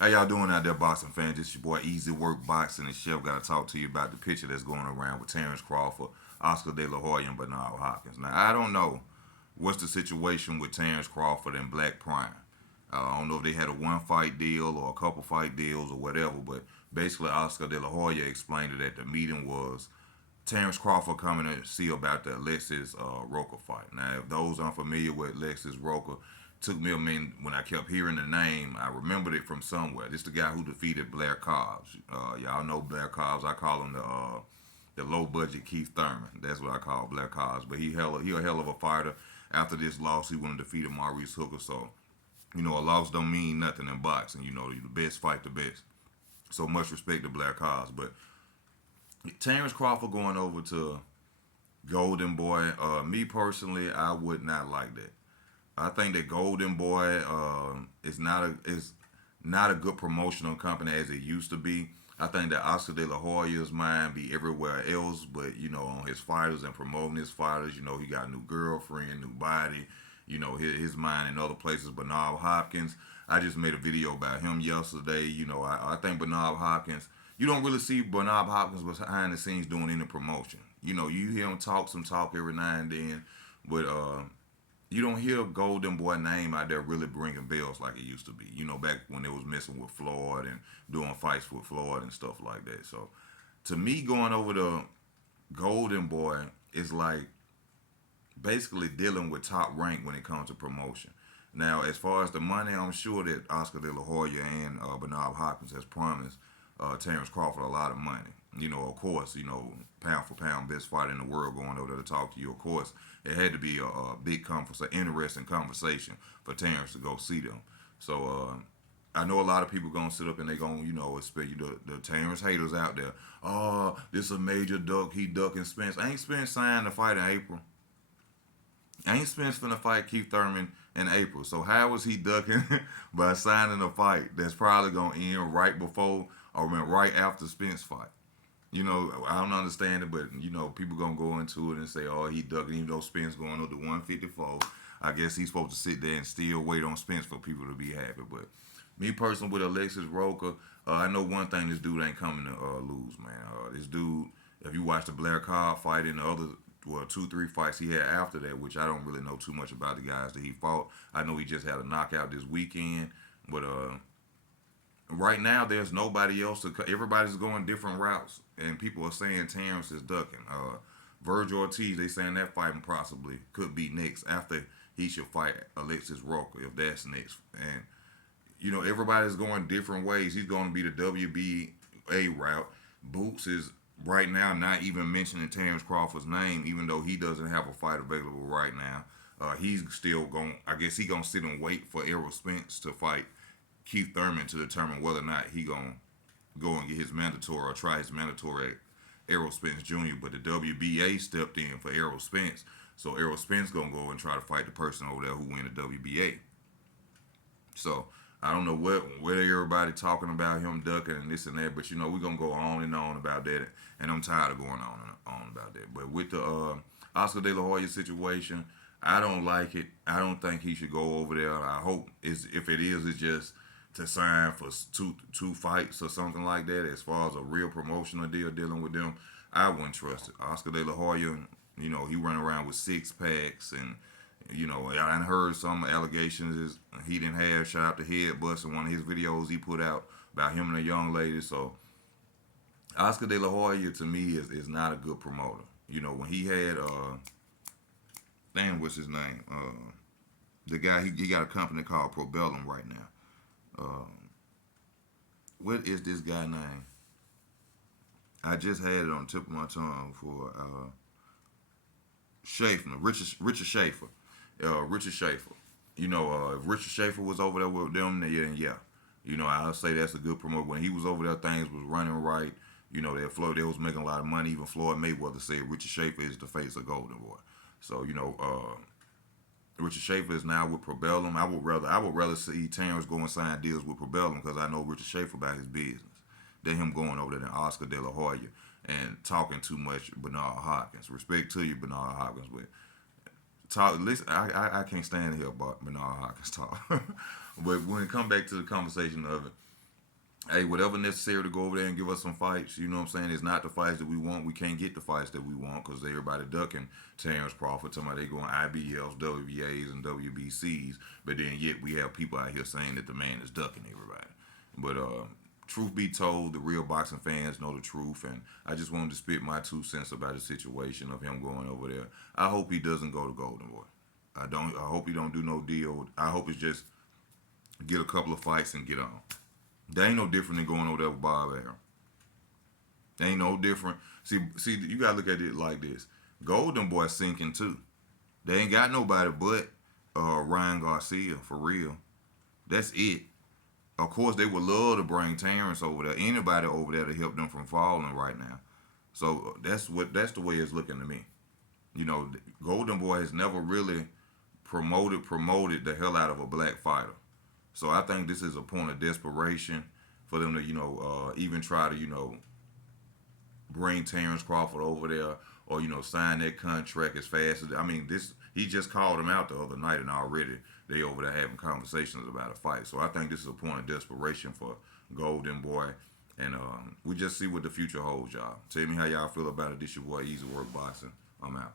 How y'all doing out there, boxing fans? This your boy Easy Work Boxing and Chef. Got to talk to you about the picture that's going around with Terence Crawford, Oscar De La Hoya, and Bernard Hopkins. Now, I don't know what's the situation with Terence Crawford and Black Prime. I don't know if they had a one fight deal or a couple fight deals or whatever, but basically Oscar De La Hoya explained it at the meeting was Terence Crawford coming to see about the Alexis Rocha fight. Now, if those unfamiliar with Alexis Rocha, took me a minute when I kept hearing the name. I remembered it from somewhere. This the guy who defeated Blair Cobbs. Y'all know Blair Cobbs. I call him the low budget Keith Thurman. That's what I call Blair Cobbs. But he a hell of a fighter. After this loss, he went and defeated Maurice Hooker. So a loss don't mean nothing in boxing. The best fight the best. So much respect to Blair Cobbs. But Terence Crawford going over to Golden Boy. Me personally, I would not like that. I think that Golden Boy is not a good promotional company as it used to be. I think that Oscar De La Hoya's mind be everywhere else, but on his fighters and promoting his fighters. He got a new girlfriend, new body. His mind in other places. Bernard Hopkins. I just made a video about him yesterday. I think Bernard Hopkins. You don't really see Bernard Hopkins behind the scenes doing any promotion. You hear him talk some talk every now and then, but you don't hear Golden Boy name out there really bringing bells like it used to be. Back when it was messing with Floyd and doing fights with Floyd and stuff like that. So, to me, going over to Golden Boy is like basically dealing with top rank when it comes to promotion. Now, as far as the money, I'm sure that Oscar De La Hoya and Bernard Hopkins has promised Terence Crawford a lot of money. Of course, pound for pound, best fighter in the world going over there to talk to you. Of course, it had to be a big conference, an interesting conversation for Terence to go see them. So I know a lot of people gonna sit up and they gonna, expect the Terence haters out there. Oh, this a major duck. He ducking Spence. I ain't Spence signed to fight in April. Ain't Spence finna fight Keith Thurman in April. So how was he ducking by signing a fight that's probably gonna end right before or right after Spence fight? I don't understand it, but people gonna go into it and say, "Oh, he ducking," even though Spence going up to 154. I guess he's supposed to sit there and still wait on Spence for people to be happy. But me personally, with Alexis Rocha, I know one thing: this dude ain't coming to lose, man. This dude, if you watch the Blair Cobb fight and the other, well, two, three fights he had after that, which I don't really know too much about the guys that he fought. I know he just had a knockout this weekend, but right now there's nobody else to. Everybody's going different routes, and people are saying Terrence is ducking. Virgil Ortiz, they saying that fighting possibly could be next after he should fight Alexis Rocha if that's next. And everybody's going different ways. He's going to be the WBA route. Boots is right now not even mentioning Terence Crawford's name, even though he doesn't have a fight available right now. He's still going. I guess he's gonna sit and wait for Errol Spence to fight Keith Thurman to determine whether or not he gonna go and get his mandatory or try his mandatory at Errol Spence Jr. But the WBA stepped in for Errol Spence, so Errol Spence gonna go and try to fight the person over there who win the WBA. So I don't know what everybody talking about him ducking and this and that, but we're gonna go on and on about that, and I'm tired of going on and on about that. But with the Oscar De La Hoya situation, I don't like it. I don't think he should go over there. I hope if it is, it's just to sign for two fights or something like that. As far as a real promotional deal dealing with them, I wouldn't trust it. Oscar De La Hoya, he run around with six packs and I heard some allegations is he didn't have shot out the head bust in one of his videos he put out about him and a young lady. So Oscar De La Hoya to me is not a good promoter. When he had damn, what's his name? The guy he got a company called Probellum right now. What is this guy name? I just had it on the tip of my tongue for Schaefer, Richard Schaefer. Richard Schaefer. If Richard Schaefer was over there with them, then yeah. I'll say that's a good promoter. When he was over there, things was running right. That Floyd, they was making a lot of money. Even Floyd Mayweather said Richard Schaefer is the face of Golden Boy. So Richard Schaefer is now with Probellum. I would rather see Terrence go and sign deals with Probellum because I know Richard Schaefer about his business than him going over there than Oscar De La Hoya and talking too much Bernard Hopkins. Respect to you, Bernard Hopkins, but listen, I can't stand to hear about Bernard Hopkins talk. But when it come back to the conversation of it, Hey, whatever necessary to go over there and give us some fights. You know what I'm saying? It's not the fights that we want. We can't get the fights that we want because everybody ducking Terence Crawford. Talking about they going IBLs, WBAs, and WBCs. But then yet we have people out here saying that the man is ducking everybody. But truth be told, the real boxing fans know the truth, and I just wanted to spit my 2 cents about the situation of him going over there. I hope he doesn't go to Golden Boy. I don't. I hope he don't do no deal. I hope it's just get a couple of fights and get on. They ain't no different than going over there with Bob Arum. They ain't no different. See, you gotta look at it like this. Golden Boy sinking too. They ain't got nobody but Ryan Garcia for real. That's it. Of course, they would love to bring Terrence over there. Anybody over there to help them from falling right now. So that's the way it's looking to me. You know, Golden Boy has never really promoted the hell out of a black fighter. So I think this is a point of desperation for them to, even try to, bring Terence Crawford over there or, sign that contract as fast as. I mean, this he just called him out the other night and already they over there having conversations about a fight. So I think this is a point of desperation for Golden Boy. And we just see what the future holds, y'all. Tell me how y'all feel about it. This your boy Easy Work Boxing. I'm out.